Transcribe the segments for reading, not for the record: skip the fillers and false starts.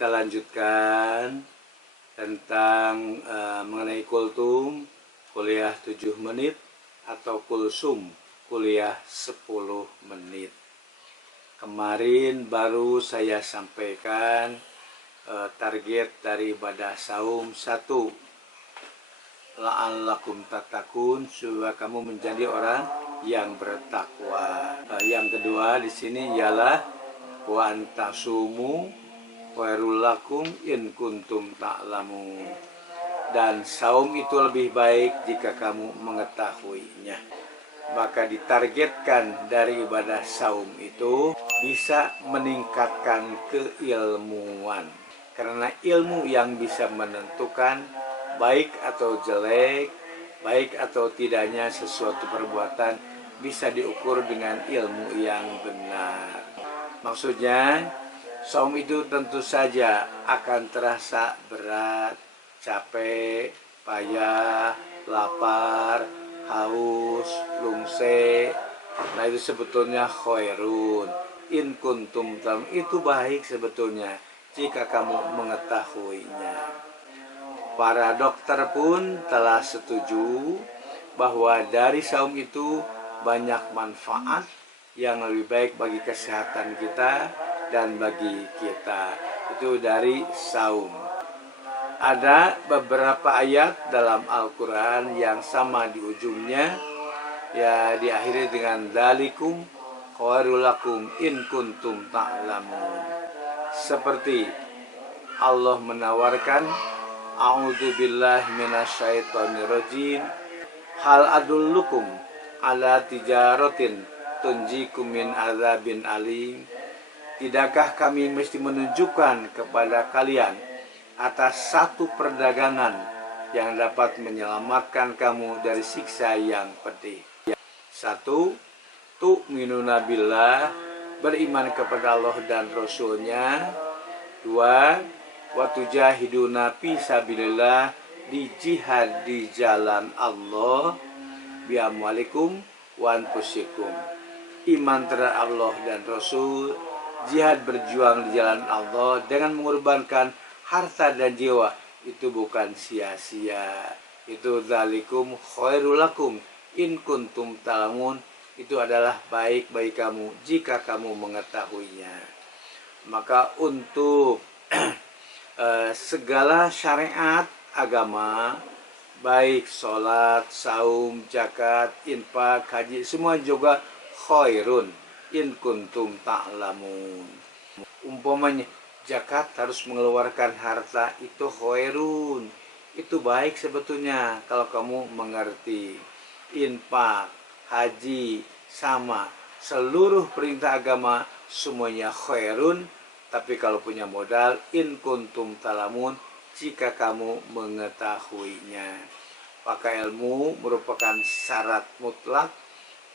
kita lanjutkan tentang mengenai kultum, kuliah 7 menit, atau kulsum, kuliah 10 menit. Kemarin baru saya sampaikan target dari ibadah saum 1, la'allakum tattaqun, supaya kamu menjadi orang yang bertakwa. Yang kedua di sini ialah wa antasumu khairul lakum in kuntum ta'lamun. Dan saum itu lebih baik jika kamu mengetahuinya. Maka ditargetkan dari ibadah saum itu bisa meningkatkan keilmuan. Karena ilmu yang bisa menentukan baik atau jelek, baik atau tidaknya sesuatu perbuatan bisa diukur dengan ilmu yang benar. Maksudnya, saum itu tentu saja akan terasa berat, capek, payah, lapar, haus, lungse. Nah itu sebetulnya khairun. In kuntum tam, itu baik sebetulnya jika kamu mengetahuinya. Para dokter pun telah setuju bahwa dari saum itu banyak manfaat yang lebih baik bagi kesehatan kita dan bagi kita. Itu dari saum. Ada beberapa ayat dalam Al-Quran yang sama di ujungnya, ya diakhiri dengan dalikum khairul lakum in kuntum ta'lamun. Seperti Allah menawarkan, a'udzubillahi minasyaitonirrajim, hal adullukum ala tijaratin tunjikum min azabin alim. Tidakkah kami mesti menunjukkan kepada kalian atas satu perdagangan yang dapat menyelamatkan kamu dari siksa yang pedih. 1. Tu'minuna billah, beriman kepada Allah dan Rasulnya. 2. Watujahiduna fi sabilillah, di jihad di jalan Allah, biamwalikum wa anfusikum. Iman terhadap Allah dan Rasul, jihad berjuang di jalan Allah dengan mengorbankan harta dan jiwa, itu bukan sia-sia. Itu dzalikum khairul lakum in kuntum ta'lamun, itu adalah baik bagi kamu jika kamu mengetahuinya. Maka untuk segala syariat agama, baik sholat, saum, zakat, infak, haji, semua juga khairun in kuntum ta'lamun. Umpamanya zakat harus mengeluarkan harta, itu khairun, itu baik sebetulnya kalau kamu mengerti. Infak, haji, sama, seluruh perintah agama semuanya khairun. Tapi kalau punya modal, in kuntum ta'lamun, jika kamu mengetahuinya. Maka ilmu merupakan syarat mutlak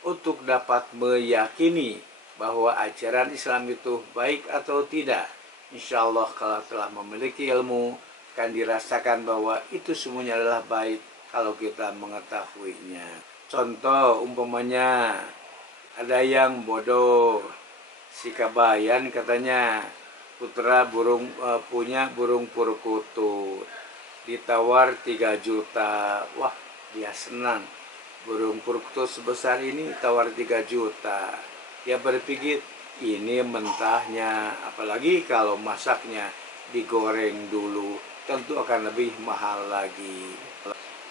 untuk dapat meyakini bahwa ajaran Islam itu baik atau tidak. Insya Allah kalau telah memiliki ilmu, akan dirasakan bahwa itu semuanya adalah baik kalau kita mengetahuinya. Contoh umpamanya, ada yang bodoh, si kabayan katanya putra punya burung perkutut, ditawar 3 juta. Wah, dia senang, burung perkutut sebesar ini tawar 3 juta. Dia berpikir, ini mentahnya, apalagi kalau masaknya digoreng dulu, tentu akan lebih mahal lagi.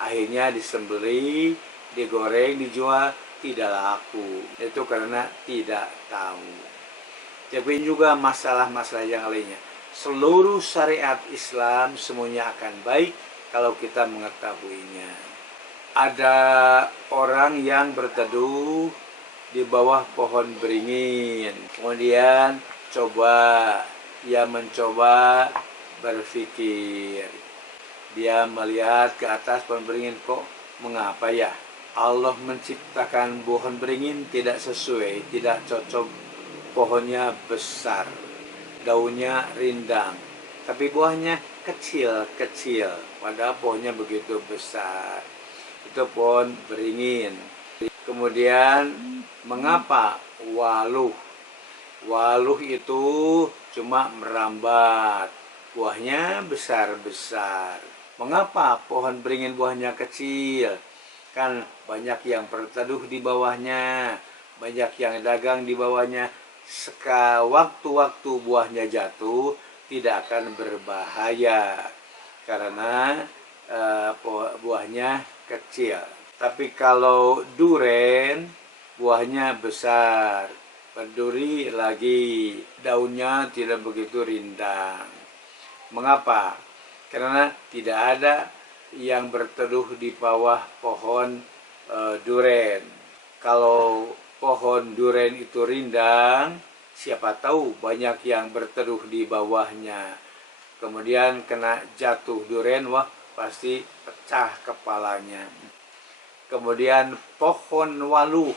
Akhirnya disembelih, digoreng, dijual, tidak laku. Itu karena tidak tahu. Tapi juga masalah-masalah yang lainnya. Seluruh syariat Islam semuanya akan baik kalau kita mengetahuinya. Ada orang yang berteduh di bawah pohon beringin. Kemudian ia mencoba berpikir. Dia melihat ke atas pohon beringin, kok mengapa ya Allah menciptakan pohon beringin tidak sesuai, tidak cocok. Pohonnya besar, daunnya rindang, tapi buahnya kecil-kecil, padahal pohonnya begitu besar. Itu pohon beringin. Kemudian mengapa waluh? Waluh itu cuma merambat, buahnya besar-besar. Mengapa pohon beringin buahnya kecil? Kan banyak yang berteduh di bawahnya, banyak yang dagang di bawahnya. Waktu-waktu buahnya jatuh tidak akan berbahaya karena buahnya kecil. Tapi kalau duren buahnya besar, berduri lagi, daunnya tidak begitu rindang. Mengapa? Karena tidak ada yang berteduh di bawah pohon duren. Kalau pohon duren itu rindang, siapa tahu banyak yang berteduh di bawahnya. Kemudian kena jatuh duren, wah pasti pecah kepalanya. Kemudian pohon waluh.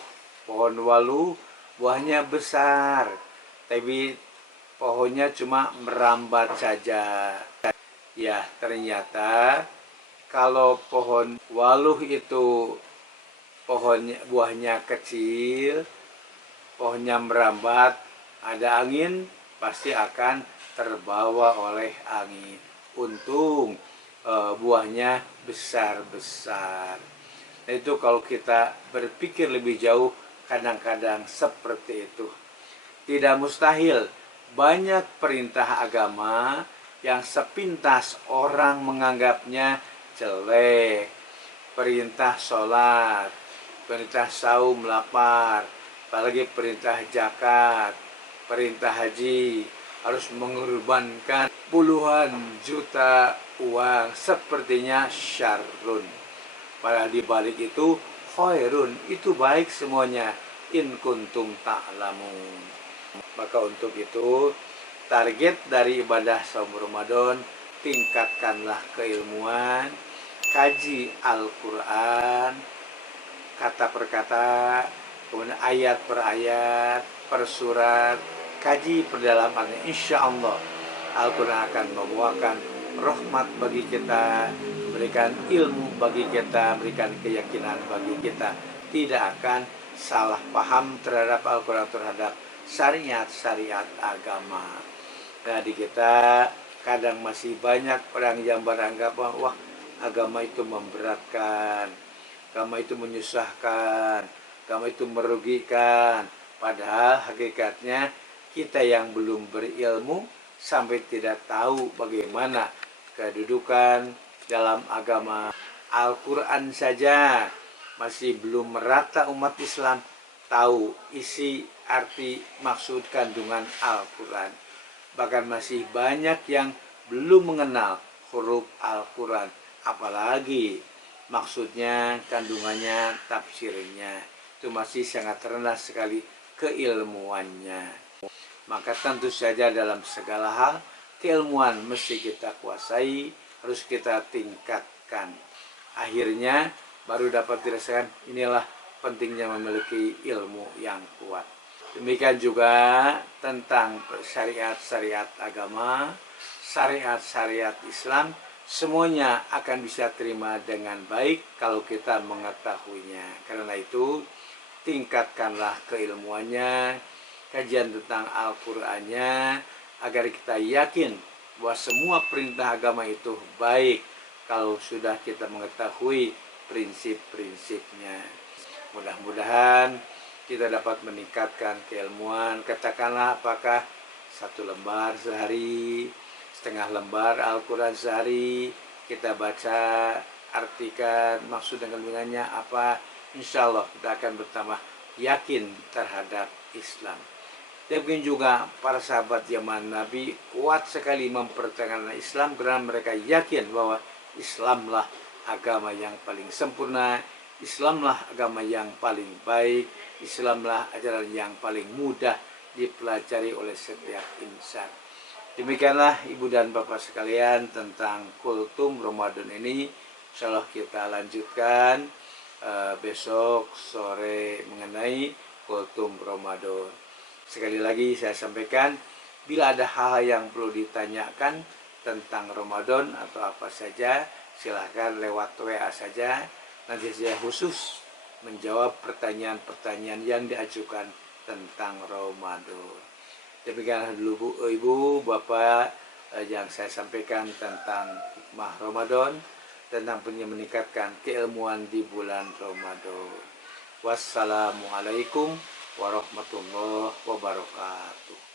Pohon waluh buahnya besar, tapi pohonnya cuma merambat saja. Ya, ternyata kalau pohon waluh itu buahnya kecil, pohonnya merambat, ada angin pasti akan terbawa oleh angin. Untung buahnya besar-besar. Nah, itu kalau kita berpikir lebih jauh, kadang-kadang seperti itu. Tidak mustahil banyak perintah agama yang sepintas orang menganggapnya jelek. Perintah sholat, perintah saum lapar, apalagi perintah zakat, perintah haji, harus mengorbankan puluhan juta uang, sepertinya syarrun. Padahal di balik itu khairun, itu baik semuanya, in kuntum ta'lamun. Maka untuk itu target dari ibadah saum Ramadan, tingkatkanlah keilmuan, kaji Al-Quran kata per kata, kemudian ayat per ayat, per surat, kaji perdalamannya. Insya Allah Al-Quran akan membawakan rahmat bagi kita, berikan ilmu bagi kita, berikan keyakinan bagi kita. Tidak akan salah paham terhadap Al-Quran, terhadap syariat-syariat agama. Nah, di kita kadang masih banyak orang yang beranggap wah agama itu memberatkan, agama itu menyusahkan, agama itu merugikan. Padahal hakikatnya kita yang belum berilmu sampai tidak tahu bagaimana kedudukan dalam agama. Al-Quran saja masih belum merata umat Islam tahu isi, arti, maksud, kandungan Al-Quran. Bahkan masih banyak yang belum mengenal huruf Al-Quran, apalagi maksudnya, kandungannya, tafsirnya. Itu masih sangat rendah sekali keilmuannya. Maka tentu saja dalam segala hal, keilmuan mesti kita kuasai, harus kita tingkatkan. Akhirnya baru dapat dirasakan, inilah pentingnya memiliki ilmu yang kuat. Demikian juga tentang syariat-syariat agama, syariat-syariat Islam, semuanya akan bisa terima dengan baik kalau kita mengetahuinya. Karena itu, tingkatkanlah keilmuannya, kajian tentang Al-Qur'annya, agar kita yakin bahwa semua perintah agama itu baik kalau sudah kita mengetahui prinsip-prinsipnya. Mudah-mudahan kita dapat meningkatkan keilmuan. Katakanlah apakah 1 lembar sehari, setengah lembar Al-Quran sehari, kita baca, artikan, maksud dan kandungannya apa. Insya Allah kita akan bertambah yakin terhadap Islam. Demikian juga para sahabat zaman Nabi kuat sekali mempertahankan Islam karena mereka yakin bahwa Islamlah agama yang paling sempurna, Islamlah agama yang paling baik, Islamlah ajaran yang paling mudah dipelajari oleh setiap insan. Demikianlah Ibu dan Bapak sekalian tentang kultum Ramadan ini. Insyaallah kita lanjutkan besok sore mengenai kultum Ramadan. Sekali lagi saya sampaikan, bila ada hal yang perlu ditanyakan tentang Ramadan atau apa saja, silahkan lewat WA saja. Nanti saya khusus menjawab pertanyaan-pertanyaan yang diajukan tentang Ramadan. Demikianlah dulu Ibu, Bapak. yang saya sampaikan tentang hikmah Ramadan, tentang meningkatkan keilmuan di bulan Ramadan. Wassalamualaikum warahmatullahi wabarakatuh.